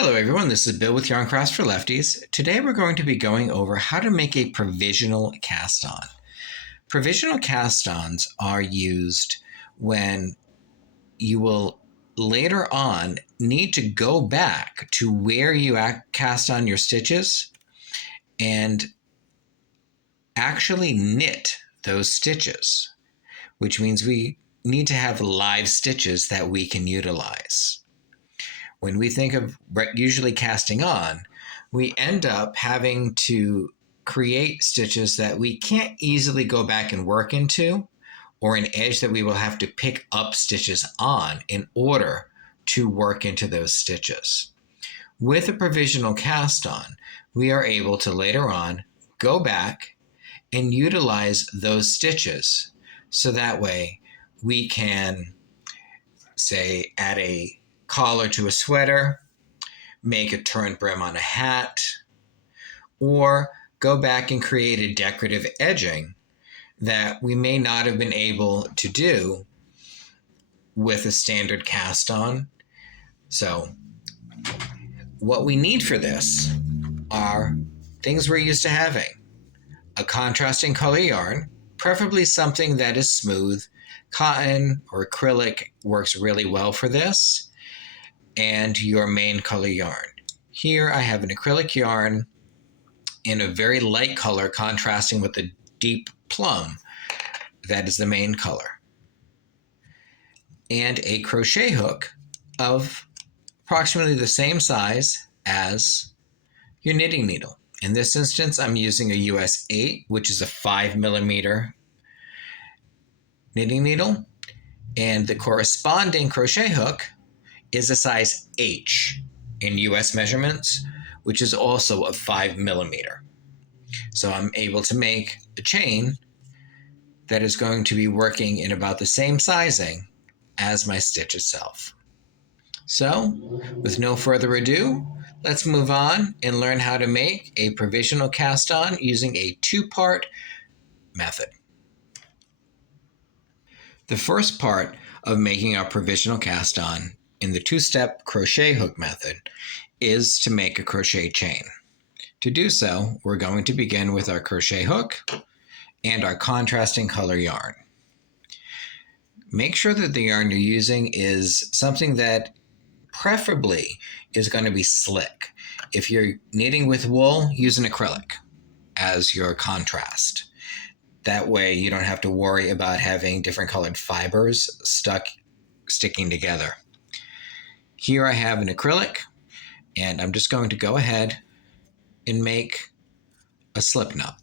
Hello everyone, this is Bill with Yarn Crafts for Lefties. Today we're going to be going over how to make a provisional cast-on. Provisional cast-ons are used when you will later on need to go back to where you cast on your stitches and actually knit those stitches, which means we need to have live stitches that we can utilize. When we think of usually casting on, we end up having to create stitches that we can't easily go back and work into, or an edge that we will have to pick up stitches on in order to work into those stitches. With a provisional cast on, we are able to later on go back and utilize those stitches, so that way we can, say, add a collar to a sweater, make a turned brim on a hat, or go back and create a decorative edging that we may not have been able to do with a standard cast on. So what we need for this are things we're used to having: a contrasting color yarn, preferably something that is smooth. Cotton or acrylic works really well for this, and your main color yarn. Here I have an acrylic yarn in a very light color contrasting with the deep plum that is the main color, and a crochet hook of approximately the same size as your knitting needle. In this instance, I'm using a US 8, which is a 5mm knitting needle, and the corresponding crochet hook is a size H in US measurements, which is also a 5mm. So I'm able to make a chain that is going to be working in about the same sizing as my stitch itself. So with no further ado, let's move on and learn how to make a provisional cast on using a two-part method. The first part of making our provisional cast on in the two-step crochet hook method is to make a crochet chain. To do so, we're going to begin with our crochet hook and our contrasting color yarn. Make sure that the yarn you're using is something that preferably is going to be slick. If you're knitting with wool, use an acrylic as your contrast. That way you don't have to worry about having different colored fibers sticking together. Here I have an acrylic, and I'm just going to go ahead and make a slip knot.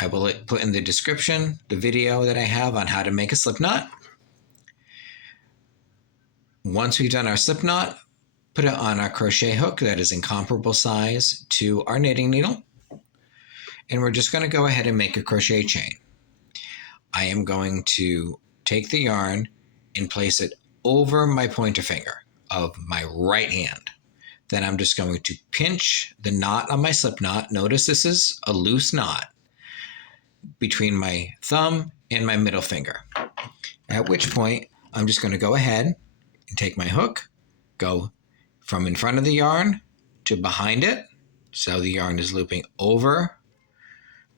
I will put in the description the video that I have on how to make a slip knot. Once we've done our slip knot, put it on our crochet hook that is in comparable size to our knitting needle, and we're just going to go ahead and make a crochet chain. I am going to take the yarn and place it over my pointer finger of my right hand. Then I'm just going to pinch the knot on my slip knot. Notice this is a loose knot between my thumb and my middle finger. At which point I'm just going to go ahead and take my hook, go from in front of the yarn to behind it, so the yarn is looping over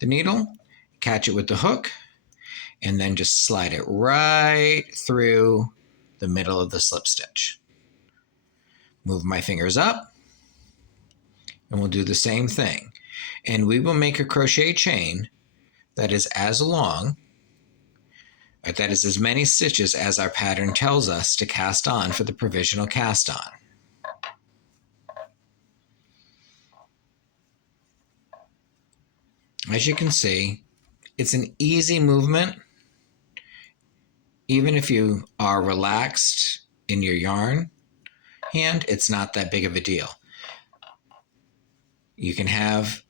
the needle, catch it with the hook, and then just slide it right through the middle of the slip stitch. Move my fingers up, and we'll do the same thing. And we will make a crochet chain that is as long, or that is as many stitches as our pattern tells us to cast on for the provisional cast on. As you can see, it's an easy movement. Even if you are relaxed in your yarn hand, it's not that big of a deal. You can have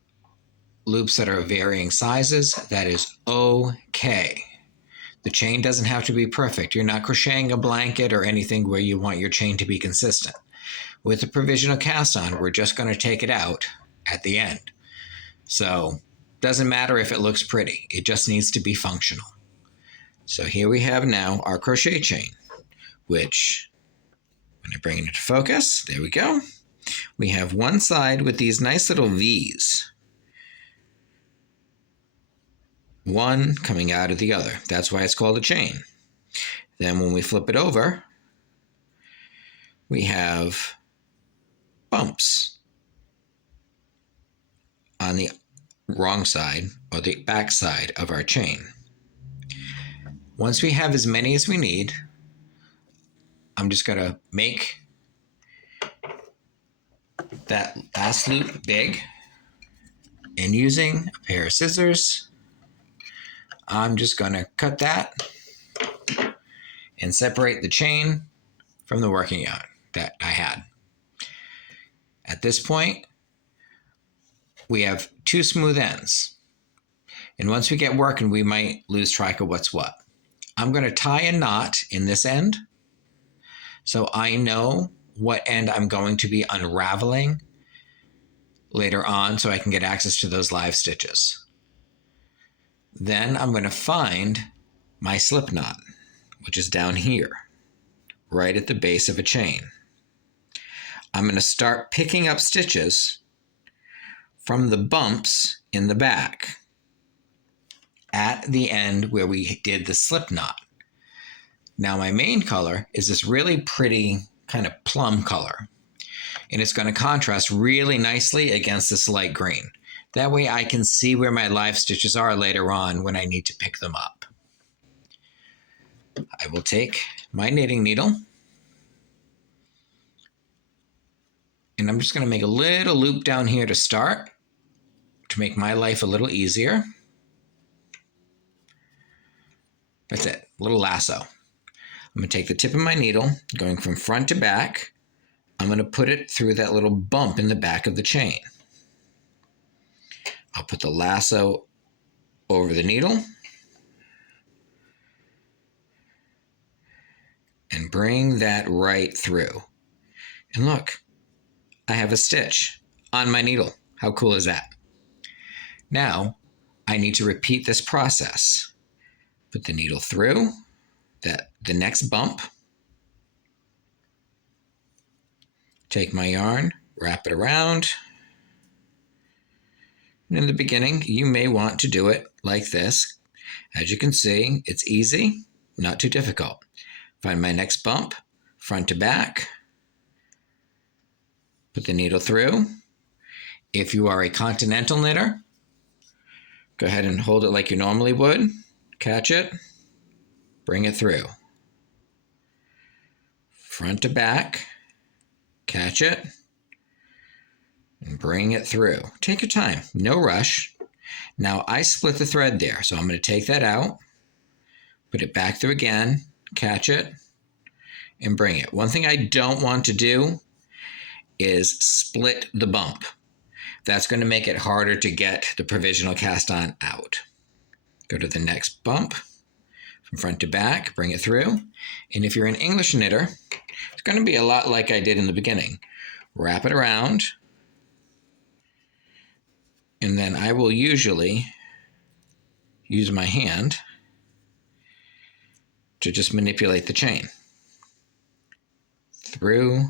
loops that are varying sizes. That is okay. The chain doesn't have to be perfect. You're not crocheting a blanket or anything where you want your chain to be consistent. With the provisional cast on, we're just going to take it out at the end. So it doesn't matter if it looks pretty. It just needs to be functional. So here we have now our crochet chain, which When I bring it into focus, there we go. We have one side with these nice little V's. One coming out of the other. That's why it's called a chain. Then when we flip it over, we have bumps on the wrong side or the back side of our chain. Once we have as many as we need, I'm just going to make that last loop big, and using a pair of scissors, I'm just going to cut that and separate the chain from the working yarn that I had. At this point, we have two smooth ends. And once we get working, we might lose track of what's what. I'm going to tie a knot in this end so I know what end I'm going to be unraveling later on so I can get access to those live stitches. Then I'm going to find my slip knot, which is down here, right at the base of a chain. I'm going to start picking up stitches from the bumps in the back at the end where we did the slip knot. Now my main color is this really pretty kind of plum color, and it's going to contrast really nicely against this light green. That way I can see where my live stitches are later on when I need to pick them up. I will take my knitting needle and I'm just going to make a little loop down here to start to make my life a little easier. That's it, a little lasso. I'm going to take the tip of my needle, going from front to back. I'm going to put it through that little bump in the back of the chain. I'll put the lasso over the needle and bring that right through. And look, I have a stitch on my needle. How cool is that? Now, I need to repeat this process. Put the needle through the next bump. Take my yarn, wrap it around. And in the beginning, you may want to do it like this. As you can see, it's easy, not too difficult. Find my next bump, front to back. Put the needle through. If you are a continental knitter, go ahead and hold it like you normally would. Catch it, bring it through. Front to back, catch it, and bring it through. Take your time, no rush. Now I split the thread there, so I'm going to take that out, put it back through again, catch it, and bring it. One thing I don't want to do is split the bump. That's going to make it harder to get the provisional cast on out. Go to the next bump, from front to back, bring it through. And if you're an English knitter, it's going to be a lot like I did in the beginning. Wrap it around, and then I will usually use my hand to just manipulate the chain. Through,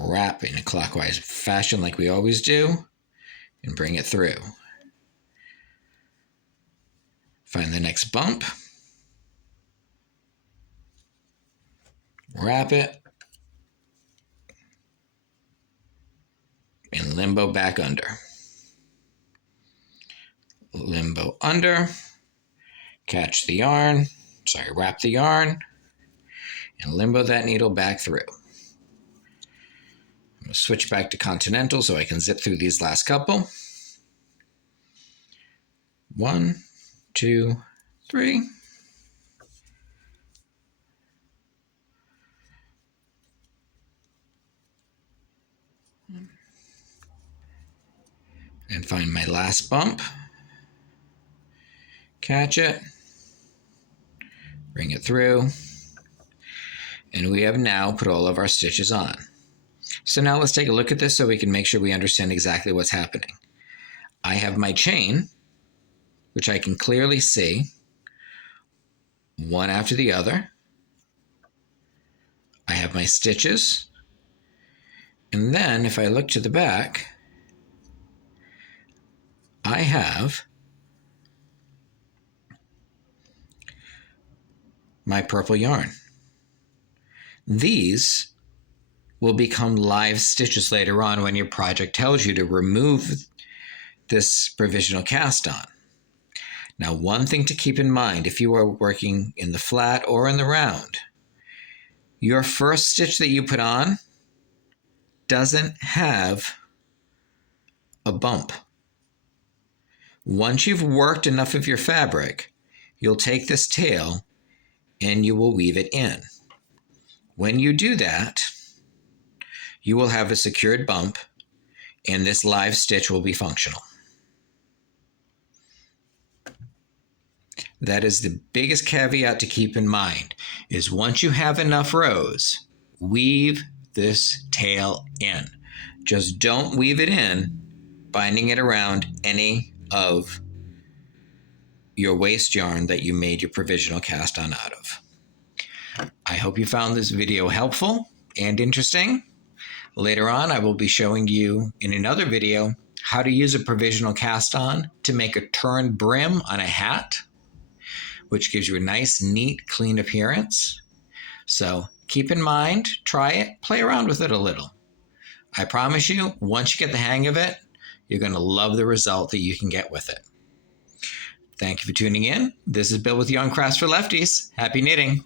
wrap in a clockwise fashion like we always do, and bring it through. Find the next bump, wrap it, and limbo back under. Limbo under, catch the yarn, wrap the yarn, and limbo that needle back through. I'm going to switch back to continental so I can zip through these last couple. 1, 2, 3. And find my last bump. Catch it. Bring it through. And we have now put all of our stitches on. So now let's take a look at this so we can make sure we understand exactly what's happening. I have my chain, which I can clearly see, one after the other. I have my stitches. And then if I look to the back, I have my purple yarn. These will become live stitches later on when your project tells you to remove this provisional cast on. Now, one thing to keep in mind if you are working in the flat or in the round, your first stitch that you put on doesn't have a bump. Once you've worked enough of your fabric, you'll take this tail and you will weave it in. When you do that, you will have a secured bump and this live stitch will be functional. That is the biggest caveat to keep in mind, is once you have enough rows, weave this tail in. Just don't weave it in, binding it around any of your waste yarn that you made your provisional cast on out of. I hope you found this video helpful and interesting. Later on, I will be showing you in another video how to use a provisional cast on to make a turned brim on a hat, which gives you a nice, neat, clean appearance. So keep in mind, try it, play around with it a little. I promise you, once you get the hang of it, you're going to love the result that you can get with it. Thank you for tuning in. This is Bill with Yarn Crafts for Lefties. Happy knitting.